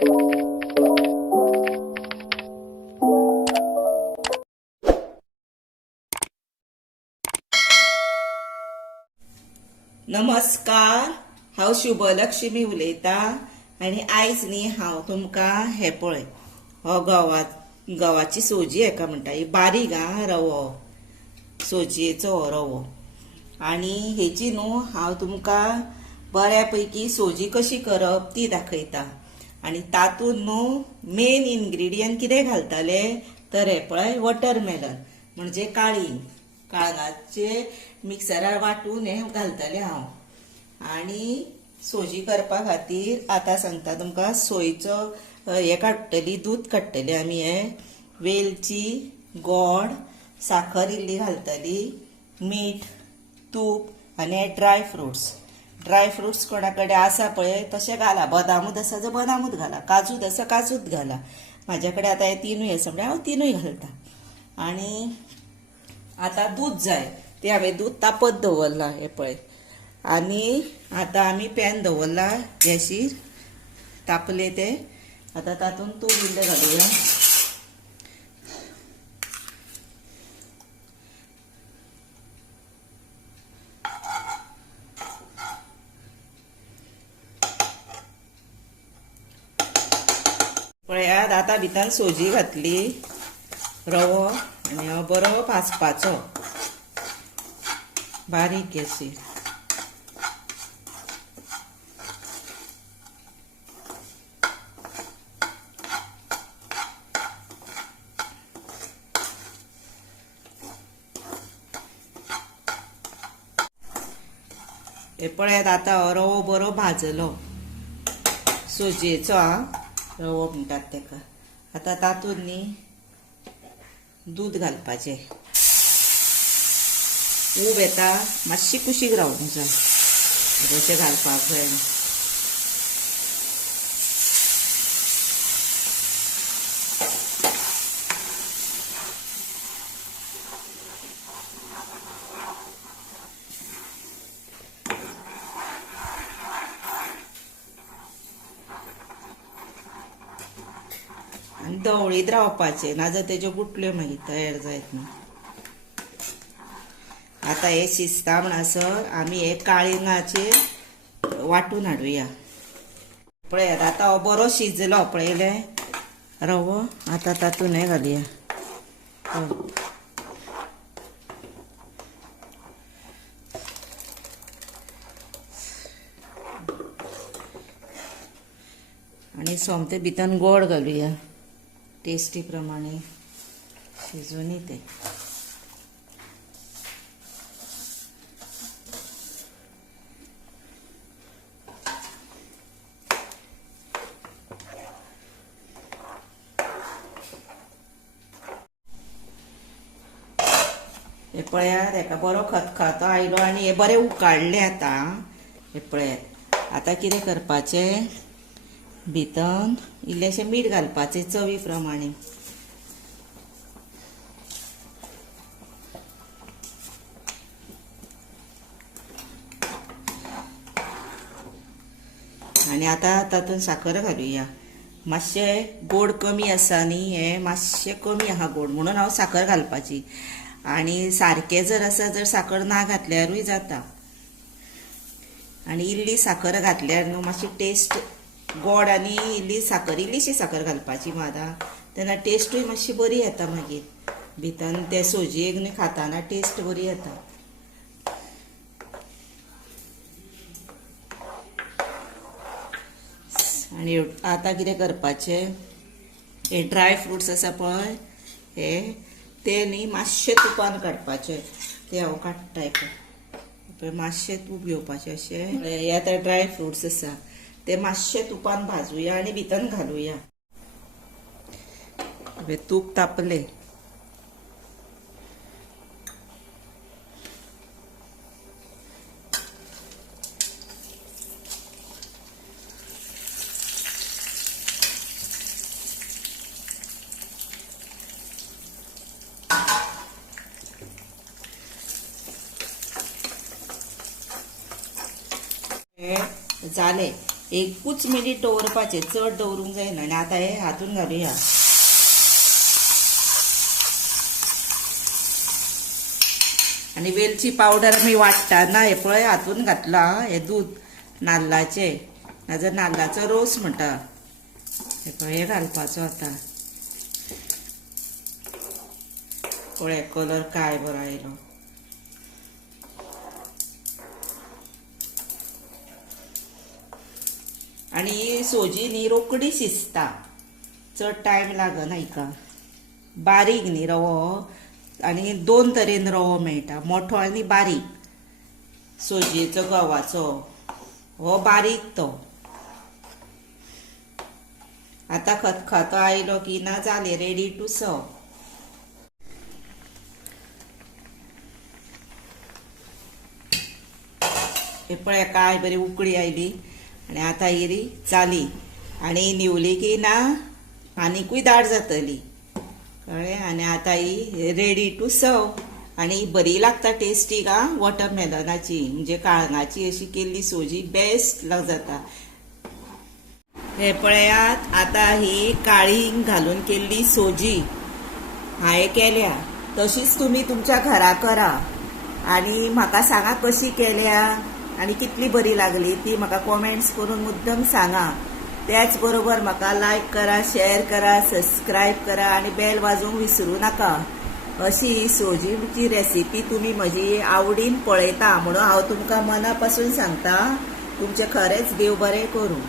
नमस्कार, हांव शुभलक्ष्मी उलयतां आनी आयज न्ही हांव तुमकां हे पळय हो गवाची सोजी हेका म्हणटा ही बारीक रवो सोजयेचो रवो आनी हेची न्हू हांव तुमकां बऱ्या पैकी सोजी कशी करप ती दाखयता। आनी तातूंत न्हू मेन इन्ग्रेडियंट कितें घालतले तर हे पळय वॉटरमेलन म्हणजे काळंगाचे मिक्सरार वाटून हे घालतले हांव। आनी सोजी करपा खातीर आतां सांगता तुमकां सोयेचो हे काडटली दूद काडटली आमी हे वेलची गोड साखर इल्ली घालतली मीठ तूप आनी हे ड्राय फ्रुट्स कोणा कडेन आसा पळय तशें घाला। बदामूत आसा जाल्यार बदामूत घाला, काजूत आसा काजूत घाला। म्हाज्या कडेन आतां हे तिनूय आसा म्हणजे हांव तिनूय घालता। आनी आतां दूद जाय ते हांवें दूद तापत दवरला हे पळय। आनी आतां आमी पॅन दवरला गॅसीर तापले ते। आतां तातूंत तूप इल्लें घालुया। पळयात आतां भितर सोजी घातली रवो आनी हो बरो भाजपाचो बारीक गॅसीर। हे पळयात आतां हो रवो बरो भाजलो सोजयेचो रवो म्हणटात तेका। आतां तातूंत न्ही दूद घालपाचें। उब येता मातशी कुशीक रावूंक जाय जशें घालपाक जाय। आनी धवळीत रावपाचें नाजाल्यार तेज्यो गुटल्यो मागीर तयार जायत ना। आतां हे शिजता म्हणसर आमी हे काळिंगाचे वाटून हाडुया। पळयात आतां हो बरो शिजलो पळयलें रवो। आतां तातूंत हे घालुया आनी सोमतें भितर गोड घालुया टेस्टी प्रमाणे शिजूनी ते। हे पळयात हेका बरो खतखतो आयलो आनी हे बरें उकाळ्ळे आतां। हे पळयात आतां कितें करपाचें भितर इल्लेशें मीठ घालपाचें चवी प्रमाणे। आनी आतां तातूंत साखर घालुया। मातशें गोड कमी आसा न्ही हे मातशें कमी आहा गोड म्हणून हांव साखर घालपाची। आनी सारकें जर आसा जर साखर ना घातल्यारूय जाता। आनी इल्ली साखर घातल्यार न्हू मातशी टेस्ट गोड आनी इल्लीशी साखर घालपाची मादा तेन्ना टेस्टूय मातशी बरी येता। मागीर भितर ते सोजयेक न्ही खाताना टेस्ट बरी येता। आनी आतां कितें करपाचें हे ड्राय फ्रुट्स आसा पळय हे ते न्ही मातशें तुपान काडपाचे। ते हांव काडटा पळय मातशें तूप घेवपाचें अशें। हे आतां ड्राय फ्रुट्स आसा ते मातशें तुपान भाजूया आनी भितर घालुया। तूप तापलें जालें एकूच मिनिट दवरपाचें, चड दवरूंक जायना. आनी आतां हे हातून घालुया. आनी वेलची पावडर आमी वाट्टाना हे पळय हातून घातला. हे दूद नाल्लाचें, नाजाल्यार नाल्लाचो रोस म्हणटा. हे पळय हे घालपाचो आतां. पळय कलर काय बरो आयलो. आनी ही सोजी न्ही रोकडी शिजता, चड टायम लागना हिका. बारीक न्ही रवो, आनी 2 तरेन रवो मेळटा, मोठो आनी बारीक. सोजयेचो गव्हाचो हो बारीक तो. आतां खतखतो आयलो की ना जालें, रेडी टू सर्व. हे पळय काय बरी उकळी आयली. आनी आतां ही जाली. आनी निवली की ना आनिकूय दाट जातली, कळ्ळें. आनी आतां ही रेडी टू सर्व. आनी बरी लागता टेस्टी गा वॉटरमेलनाची, म्हणजे काळंगाची अशी केल्ली सोजी बेस्ट जाता. हे पळयात, आतां ही काळींग घालून केल्ली सोजी हांवें केल्या. तशीच तुमी तुमच्या घरा करा आनी म्हाका सांगा कशी केल्या आनी कितली बरी लागली ती म्हाका कॉमेंट्स करून मुद्दम सांगा. त्याच बरोबर म्हाका लायक करा, शेअर करा, सबस्क्रायब करा आनी बेल वाजोवंक विसरू नाका. अशी सोजीची रेसिपी तुमी म्हजी आवडीन पळयता म्हणून हांव तुमकां मना पासून सांगता. तुमचें खरेंच देव बरें करूं.